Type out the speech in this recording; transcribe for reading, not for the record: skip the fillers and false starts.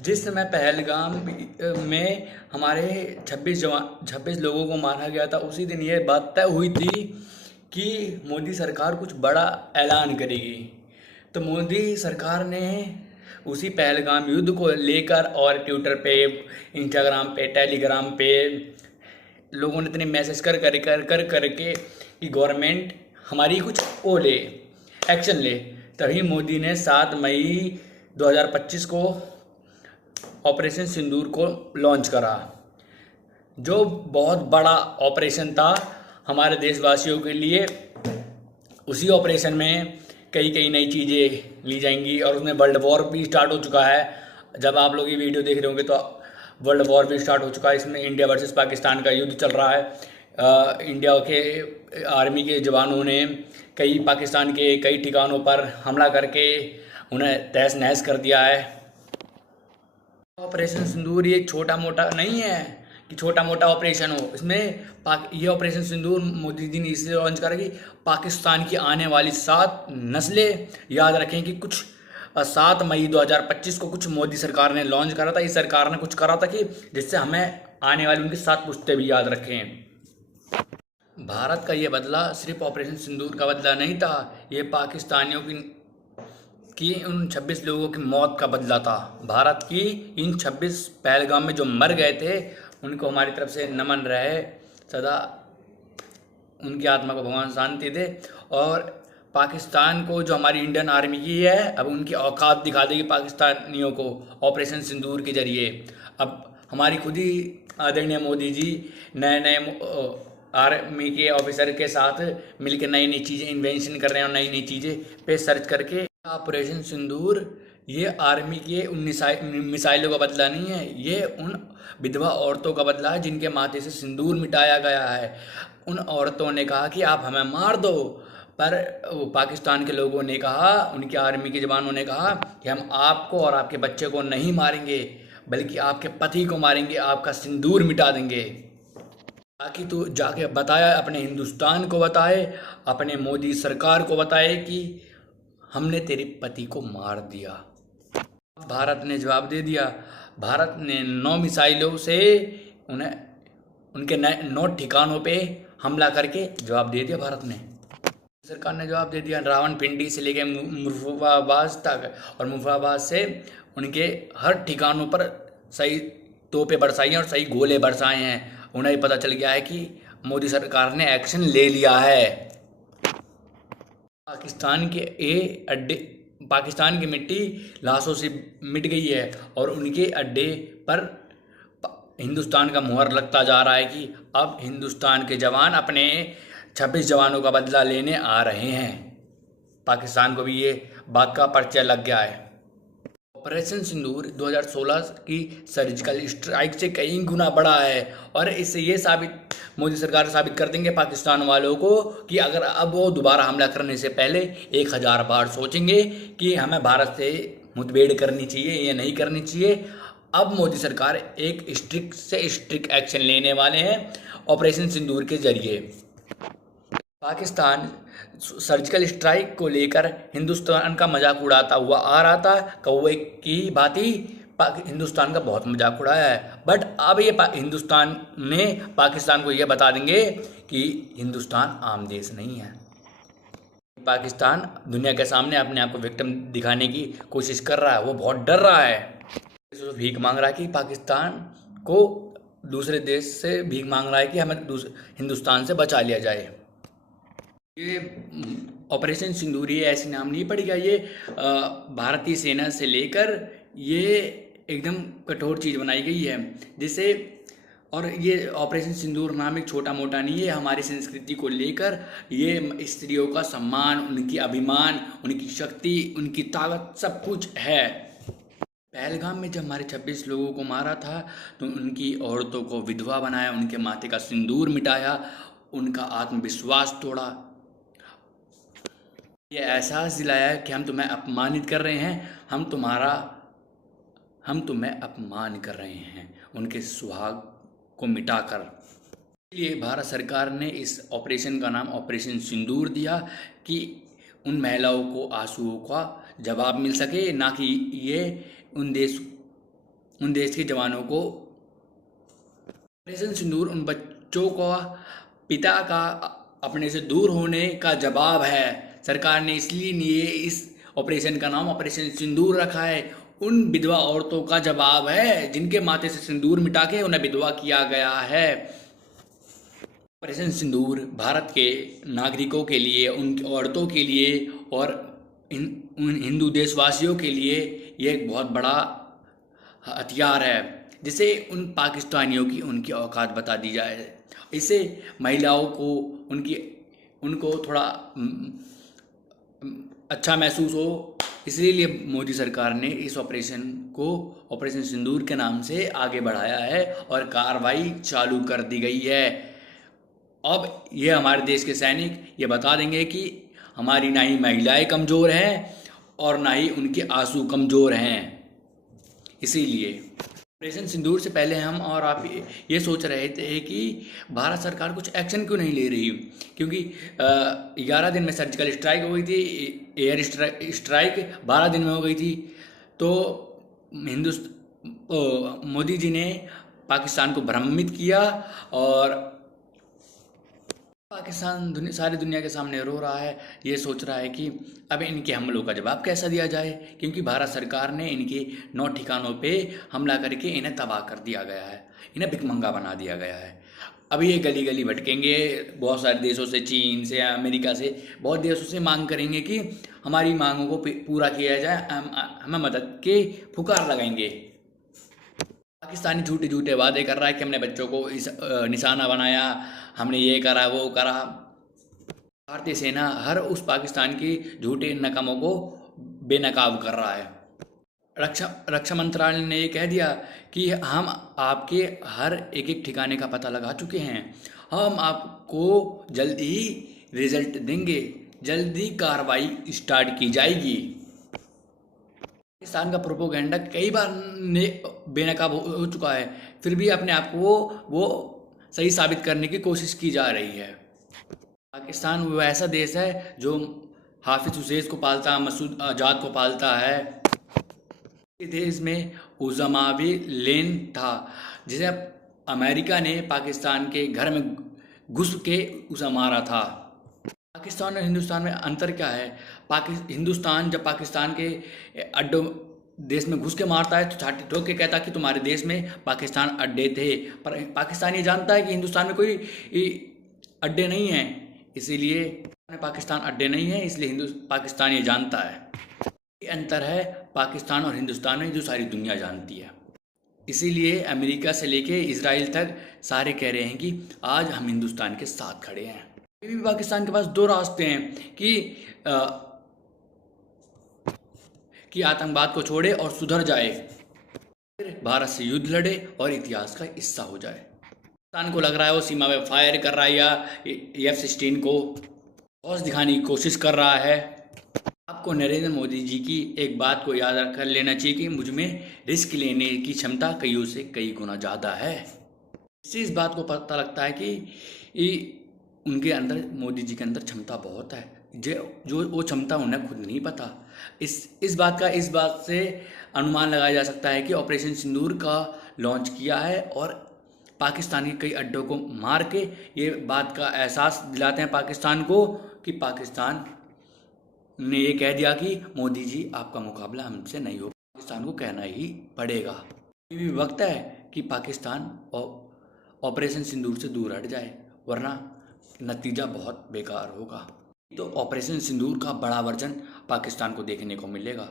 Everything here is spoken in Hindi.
जिस समय पहलगाम में हमारे 26 लोगों को मारा गया था, उसी दिन ये बात तय हुई थी कि मोदी सरकार कुछ बड़ा ऐलान करेगी। तो मोदी सरकार ने उसी पहलगाम युद्ध को लेकर और ट्विटर पे, इंस्टाग्राम पे, टेलीग्राम पे लोगों ने इतने मैसेज कर करके कि गवर्नमेंट हमारी कुछ वो ले, एक्शन ले। तभी मोदी ने 7 मई 2025 को ऑपरेशन सिंदूर को लॉन्च करा, जो बहुत बड़ा ऑपरेशन था हमारे देशवासियों के लिए। उसी ऑपरेशन में कई कई नई चीज़ें ली जाएंगी और उसमें वर्ल्ड वॉर भी स्टार्ट हो चुका है। जब आप लोग ये वीडियो देख रहे होंगे तो वर्ल्ड वॉर भी स्टार्ट हो चुका है। इसमें इंडिया वर्सेस पाकिस्तान का युद्ध चल रहा है। इंडिया के आर्मी के जवानों ने कई पाकिस्तान के कई ठिकानों पर हमला करके उन्हें तहस नहस कर दिया है। ऑपरेशन सिंदूर ये छोटा मोटा नहीं है कि छोटा मोटा ऑपरेशन हो। इसमें ये ऑपरेशन सिंदूर मोदी जी ने इसलिए लॉन्च करा कि पाकिस्तान की आने वाली 7 नस्लें याद रखें कि कुछ 7 मई 2025 को कुछ मोदी सरकार ने लॉन्च करा था। इस सरकार ने कुछ करा था कि जिससे हमें आने वाली उनकी 7 पुश्तें भी याद रखें। भारत का ये बदला सिर्फ ऑपरेशन सिंदूर का बदला नहीं था, ये पाकिस्तानियों की उन 26 लोगों की मौत का बदला था। भारत की इन 26 पहलगाम में जो मर गए थे उनको हमारी तरफ से नमन रहे, सदा उनकी आत्मा को भगवान शांति दे। और पाकिस्तान को जो हमारी इंडियन आर्मी की है, अब उनकी औकात दिखा देगी पाकिस्तानियों को ऑपरेशन सिंदूर के जरिए। अब हमारी खुद ही आदरणीय मोदी जी नए नए आर्मी के ऑफिसर के साथ मिलकर नई नई चीज़ें इन्वेंशन कर रहे हैं और नई नई चीज़ें पे सर्च करके ऑपरेशन सिंदूर ये आर्मी के उन मिसाइलों का बदला नहीं है, ये उन विधवा औरतों का बदला है जिनके माथे से सिंदूर मिटाया गया है। उन औरतों ने कहा कि आप हमें मार दो, पर पाकिस्तान के लोगों ने कहा, उनके आर्मी के जवानों ने कहा कि हम आपको और आपके बच्चे को नहीं मारेंगे, बल्कि आपके पति को मारेंगे, आपका सिंदूर मिटा देंगे। ताकि तू जाके बताया, अपने हिंदुस्तान को बताए, अपने मोदी सरकार को बताए कि हमने तेरे पति को मार दिया। भारत ने जवाब दे दिया। भारत ने 9 मिसाइलों से उन्हें उनके 9 ठिकानों पे हमला करके जवाब दे दिया। भारत ने, सरकार ने जवाब दे दिया। रावलपिंडी से लेकर मुजफ्फराबाद तक और मुजफ्फराबाद से उनके हर ठिकानों पर सही तोपें बरसाई हैं और सही गोले बरसाए हैं। उन्हें पता चल गया है कि मोदी सरकार ने एक्शन ले लिया है। पाकिस्तान के अड्डे, पाकिस्तान की मिट्टी लाशों से मिट गई है और उनके अड्डे पर हिंदुस्तान का मुहर लगता जा रहा है कि अब हिंदुस्तान के जवान अपने 26 जवानों का बदला लेने आ रहे हैं। पाकिस्तान को भी ये बात का पर्चा लग गया है। ऑपरेशन सिंदूर 2016 की सर्जिकल स्ट्राइक से कई गुना बड़ा है और इससे ये साबित मोदी सरकार साबित कर देंगे पाकिस्तान वालों को कि अगर अब वो दोबारा हमला करने से पहले 1000 बार सोचेंगे कि हमें भारत से मुठभेड़ करनी चाहिए या नहीं करनी चाहिए। अब मोदी सरकार एक स्ट्रिक्ट से स्ट्रिक्ट एक्शन लेने वाले हैं ऑपरेशन सिंदूर के जरिए। पाकिस्तान सर्जिकल स्ट्राइक को लेकर हिंदुस्तान का मजाक उड़ाता हुआ आ रहा था। कौवे की भांति हिंदुस्तान का बहुत मजाक उड़ाया है, बट अब ये हिंदुस्तान ने पाकिस्तान को यह बता देंगे कि हिंदुस्तान आम देश नहीं है। पाकिस्तान दुनिया के सामने अपने आप को विक्टिम दिखाने की कोशिश कर रहा है, वो बहुत डर रहा है, भीख मांग रहा है कि पाकिस्तान को दूसरे देश से भीख मांग रहा है कि हमें हिंदुस्तान से बचा लिया जाए। ये ऑपरेशन सिंदूर ये ऐसे नाम नहीं पड़ेगा, ये भारतीय सेना से लेकर ये एकदम कठोर चीज़ बनाई गई है जिसे, और ये ऑपरेशन सिंदूर नाम एक छोटा मोटा नहीं है। हमारी संस्कृति को लेकर ये स्त्रियों का सम्मान, उनकी अभिमान, उनकी शक्ति, उनकी ताकत सब कुछ है। पहलगाम में जब हमारे 26 लोगों को मारा था तो उनकी औरतों को विधवा बनाया, उनके माथे का सिंदूर मिटाया, उनका आत्मविश्वास तोड़ा, ये एहसास दिलाया कि हम तुम्हें अपमानित कर रहे हैं, हम तुम्हें अपमान कर रहे हैं, उनके सुहाग को मिटाकर। इसलिए भारत सरकार ने इस ऑपरेशन का नाम ऑपरेशन सिंदूर दिया कि उन महिलाओं को आंसुओं का जवाब मिल सके, ना कि ये उन देश उन देश के जवानों को ऑपरेशन सिंदूर उन बच्चों का पिता का अपने से दूर होने का जवाब है। सरकार ने इसलिए इस ऑपरेशन का नाम ऑपरेशन सिंदूर रखा है। उन विधवा औरतों का जवाब है जिनके माथे से सिंदूर मिटा के उन्हें विधवा किया गया है। ऑपरेशन सिंदूर भारत के नागरिकों के लिए, उनकी औरतों के लिए और उन हिंदू देशवासियों के लिए ये एक बहुत बड़ा हथियार है, जिसे उन पाकिस्तानियों की उनकी औकात बता दी जाए। इससे महिलाओं को उनको थोड़ा अच्छा महसूस हो, इसलिए मोदी सरकार ने इस ऑपरेशन को ऑपरेशन सिंदूर के नाम से आगे बढ़ाया है और कार्रवाई चालू कर दी गई है। अब ये हमारे देश के सैनिक ये बता देंगे कि हमारी ना ही महिलाएं कमज़ोर हैं और ना ही उनके आंसू कमज़ोर हैं। इसीलिए ऑपरेशन सिंदूर से पहले हम और आप ये सोच रहे थे कि भारत सरकार कुछ एक्शन क्यों नहीं ले रही, क्योंकि 11 दिन में सर्जिकल स्ट्राइक हो गई थी, एयर स्ट्राइक 12 दिन में हो गई थी। तो मोदी जी ने पाकिस्तान को भ्रमित किया और पाकिस्तान सारी दुनिया के सामने रो रहा है, ये सोच रहा है कि अब इनके हमलों का जवाब कैसा दिया जाए, क्योंकि भारत सरकार ने इनके 9 ठिकानों पे हमला करके इन्हें तबाह कर दिया गया है, इन्हें भिखमंगा बना दिया गया है। अब ये गली गली भटकेंगे, बहुत सारे देशों से, चीन से, अमेरिका से, बहुत देशों से मांग करेंगे कि हमारी मांगों को पूरा किया जाए, हमें मदद के फुकार लगाएंगे। पाकिस्तानी झूठे झूठे वादे कर रहा है कि हमने बच्चों को इस निशाना बनाया, हमने ये करा वो करा। भारतीय सेना हर उस पाकिस्तान की झूठे नकामों को बेनकाब कर रहा है। रक्षा मंत्रालय ने ये कह दिया कि हम आपके हर एक ठिकाने का पता लगा चुके हैं, हम आपको जल्दी ही रिजल्ट देंगे, जल्दी कार्रवाई स्टार्ट की जाएगी। पाकिस्तान का प्रोपोगेंडा कई बार बेनकाब हो चुका है, फिर भी अपने आप को वो सही साबित करने की कोशिश की जा रही है। पाकिस्तान वो ऐसा देश है जो हाफिज हुसैन को पालता है, मसूद आज़ाद को पालता है। इस देश में उज़मा भी लेन था, जिसे अमेरिका ने पाकिस्तान के घर में घुस के उसे मारा था। पाकिस्तान और हिंदुस्तान में अंतर क्या है? हिंदुस्तान जब पाकिस्तान के अड्डों देश में घुस के मारता है तो छाती ठोक के कहता है कि तुम्हारे देश में पाकिस्तान अड्डे थे, पर पाकिस्तान ये जानता है कि हिंदुस्तान में कोई अड्डे नहीं है, इसीलिए पाकिस्तान अड्डे नहीं है, इसलिए पाकिस्तान ये जानता है। ये अंतर है पाकिस्तान और हिंदुस्तान में जो सारी दुनिया जानती है। इसीलिए अमेरिका से लेके इजराइल तक सारे कह रहे हैं कि आज हम हिंदुस्तान के साथ खड़े हैं। अभी भी पाकिस्तान के पास 2 रास्ते हैं कि आतंकवाद को छोड़े और सुधर जाए, फिर भारत से युद्ध लड़े और इतिहास का हिस्सा हो जाए। पाकिस्तान को लग रहा है वो सीमा में फायर कर रहा है या F-16 को हौस दिखाने की कोशिश कर रहा है। आपको नरेंद्र मोदी जी की एक बात को याद रख लेना चाहिए कि मुझ में रिस्क लेने की क्षमता कईयों से कई गुना ज़्यादा है। इससे इस बात को पता लगता है कि उनके अंदर, मोदी जी के अंदर क्षमता बहुत है, जो वो क्षमता उन्हें खुद नहीं पता। इस बात से अनुमान लगाया जा सकता है कि ऑपरेशन सिंदूर का लॉन्च किया है और पाकिस्तान के कई अड्डों को मार के ये बात का एहसास दिलाते हैं पाकिस्तान को कि पाकिस्तान ने ये कह दिया कि मोदी जी आपका मुकाबला हमसे नहीं हो, पाकिस्तान को कहना ही पड़ेगा। ये भी वक्त है कि पाकिस्तान ऑपरेशन सिंदूर से दूर हट जाए, वरना नतीजा बहुत बेकार होगा। तो ऑपरेशन सिंदूर का बड़ा वर्जन पाकिस्तान को देखने को मिलेगा।